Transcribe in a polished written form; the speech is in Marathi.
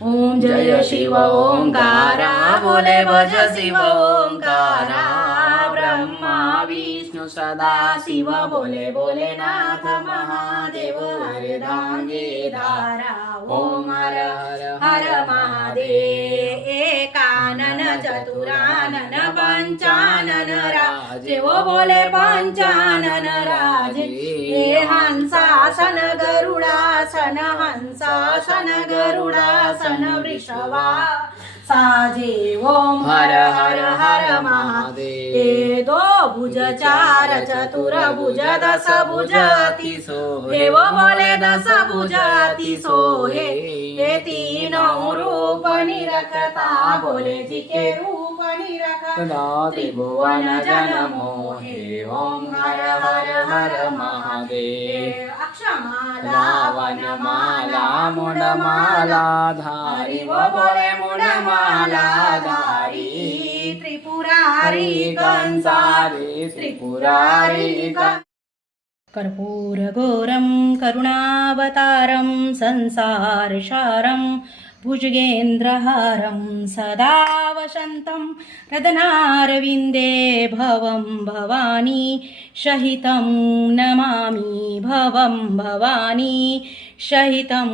ओम जय शिव ओंकारा बोले भज शिव ओंकारा ब्रह्मा विष्णु सदा शिव बोले भोलेनाथ महादेव हरदांगे धारा ओम हर हर महादेव एकानन चतुरानन पंचानन राजे वो बोले पंचानन राजे हे हंसासन गरुडासन हंसासन गरुडासन वृषवा साजे ओम हर हर हर महादेव हे दो भुज चार चतुर भुज दस भुज अति सोहे वो बोले दस भुज अति सोहे हे तीनों रूप निरखता बोले जी के रूप निरखता त्रिभुवन जन मोहे ओम हर हर हर महादेव अक्षमाला वनमाला मुंडमाला धारी वो बोले मुंडमाला धारी त्रिपुरारी कंसारी त्रिपुरारी कर्पूरघोरं करुणावतारं संसारसारं भुजगेन्द्रहारं सदा वसन्तं रदनारविन्दे भवं भवानी सहितं नमामि भवं भवानी सहितं